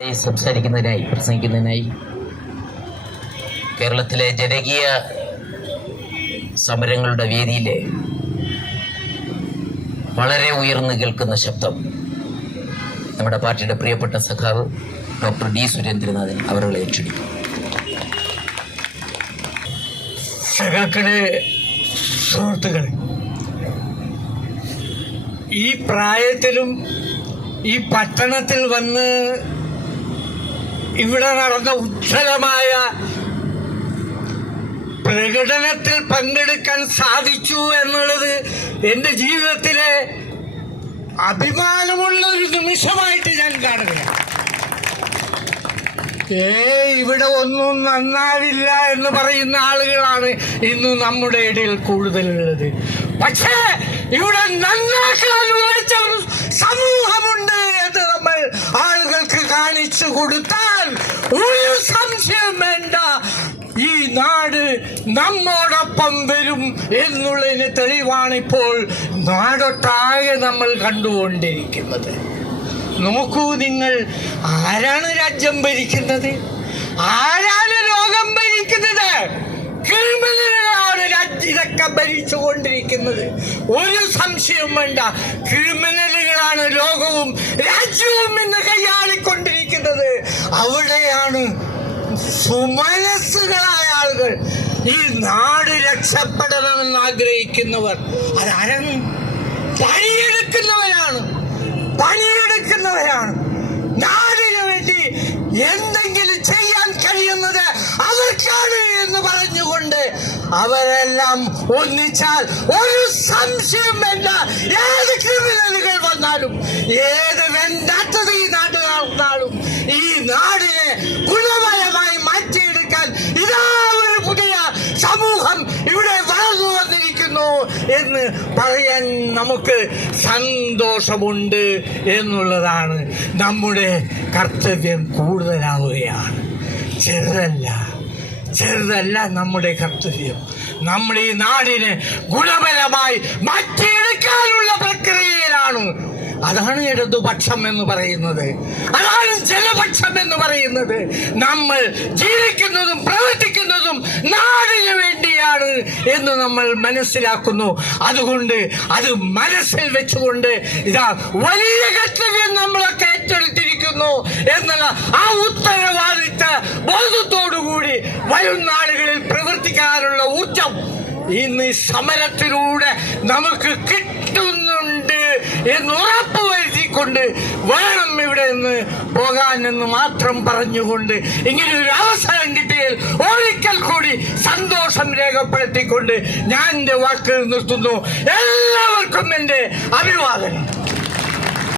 പ്രസംഗിക്കുന്നതിനായി കേരളത്തിലെ ജനകീയ സമരങ്ങളുടെ വേദിയിലെ വളരെ ഉയർന്നു കേൾക്കുന്ന ശബ്ദം നമ്മുടെ പാർട്ടിയുടെ പ്രിയപ്പെട്ട സഖാവ് ഡോക്ടർ ഡി സുരേന്ദ്രനാഥൻ അവരുടെ ക്ഷണിക്കും. സഖാക്കളെ, സുഹൃത്തുക്കളെ, ഈ പ്രായത്തിലും ഈ പട്ടണത്തിൽ വന്ന് ഇവിടെ നടന്ന ഉജ്ജ്വലമായ പ്രകടനത്തിൽ പങ്കെടുക്കാൻ സാധിച്ചു എന്നുള്ളത് എൻ്റെ ജീവിതത്തിലെ അഭിമാനമുള്ള ഒരു നിമിഷമായിട്ട് ഞാൻ കാണുകയാണ്. ഇവിടെ ഒന്നും നന്നാവില്ല എന്ന് പറയുന്ന ആളുകളാണ് ഇന്ന് നമ്മുടെ ഇടയിൽ കൂടുതലുള്ളത്. പക്ഷേ ഇവിടെ നന്നാക്കാൻ ഉറച്ച ഒരു സമൂഹമുണ്ട് എന്ന് നമ്മൾ ആളുകൾക്ക് കാണിച്ചു കൊടുത്താൽ ഒരു സംശയം വേണ്ട, ഈ നാട് നമ്മോടൊപ്പം വരും എന്നുള്ളതിന് തെളിവാണിപ്പോൾ നാടൊട്ടാകെ നമ്മൾ കണ്ടുകൊണ്ടിരിക്കുന്നത്. നോക്കൂ നിങ്ങൾ, ആരാണ് രാജ്യം ഭരിക്കുന്നത്? ആരാണ് ലോകം ഭരിക്കുന്നത്? ക്രിമിനലുകളാണ് ഇതൊക്കെ ഭരിച്ചുകൊണ്ടിരിക്കുന്നത്. ഒരു സംശയവും വേണ്ട, ക്രിമിനലുകളാണ് ലോകവും രാജ്യവും ഇന്ന് കൈയാളിക്കൊണ്ടിരിക്കുന്നത്. അവിടെയാണ് സുമനസ്സുകളായ ആളുകൾ, ഈ നാട് രക്ഷപ്പെടണമെന്ന് ആഗ്രഹിക്കുന്നവർ. അതാരാണ്? പണിയെടുക്കുന്നവരാണ്. നാടിനു വേണ്ടി എന്തെങ്കിലും ചെയ്യാൻ കഴിയുന്നത് അവർക്കാണ് എന്ന് പറഞ്ഞുകൊണ്ട് അവരെല്ലാം ഒന്നിച്ചാൽ ഒരു സംശയം വേണ്ട, ഏത് ക്രിമിനലുകൾ വന്നാലും, ഏത് വേണ്ടാത്തത് ഈ നാട് നടന്നാലും ഈ നാടിനെ ഗുണപരമായി മാറ്റിയെടുക്കാൻ ഇതാ ഒരു പുതിയ സമൂഹം ഇവിടെ വളർന്നു വന്നിരിക്കുന്നു എന്ന് പറയാൻ നമുക്ക് സന്തോഷമുണ്ട് എന്നുള്ളതാണ്. നമ്മുടെ കർത്തവ്യം കൂടുതലാവുകയാണ്. ചെറുതല്ല നമ്മുടെ കർത്തവ്യം. നമ്മുടെ ഈ നാടിനെ ഗുണപരമായി മാറ്റിയെടുക്കാനുള്ള പ്രക്രിയയിലാണ്. അതാണ് ഇടതുപക്ഷം എന്ന് പറയുന്നത്, അതാണ് ജനപക്ഷം എന്ന് പറയുന്നത്. നമ്മൾ ജീവിക്കുന്നതും പ്രവർത്തിക്കുന്നതും നാടിന് വേണ്ടിയാണ് എന്ന് നമ്മൾ മനസ്സിലാക്കുന്നു. അതുകൊണ്ട് അത് മനസ്സിൽ വെച്ചുകൊണ്ട് ഇതാ വലിയ കർത്തവ്യം നമ്മളൊക്കെ ഏറ്റെടുത്തിരിക്കുന്നു എന്നുള്ള ആ ഉത്തരവാദിത്ത ബോധത്തോടുകൂടി വരും നാളുകളിൽ പ്രവർത്തിക്കാനുള്ള ഊർജം ഇന്ന് സമരത്തിലൂടെ നമുക്ക് കിട്ടുന്നുണ്ട് എന്ന് ഉറപ്പുവരുത്തിക്കൊണ്ട് വേണം ഇവിടെ നിന്ന് പോകാൻ എന്ന് മാത്രം പറഞ്ഞുകൊണ്ട് ഇങ്ങനെ ഒരു അവസരം കിട്ടിയാൽ ഒരിക്കൽ കൂടി സന്തോഷം രേഖപ്പെടുത്തിക്കൊണ്ട് ഞാൻ എൻ്റെ വാക്കുകൾ നിർത്തുന്നു. എല്ലാവർക്കും എൻ്റെ അഭിവാദനം.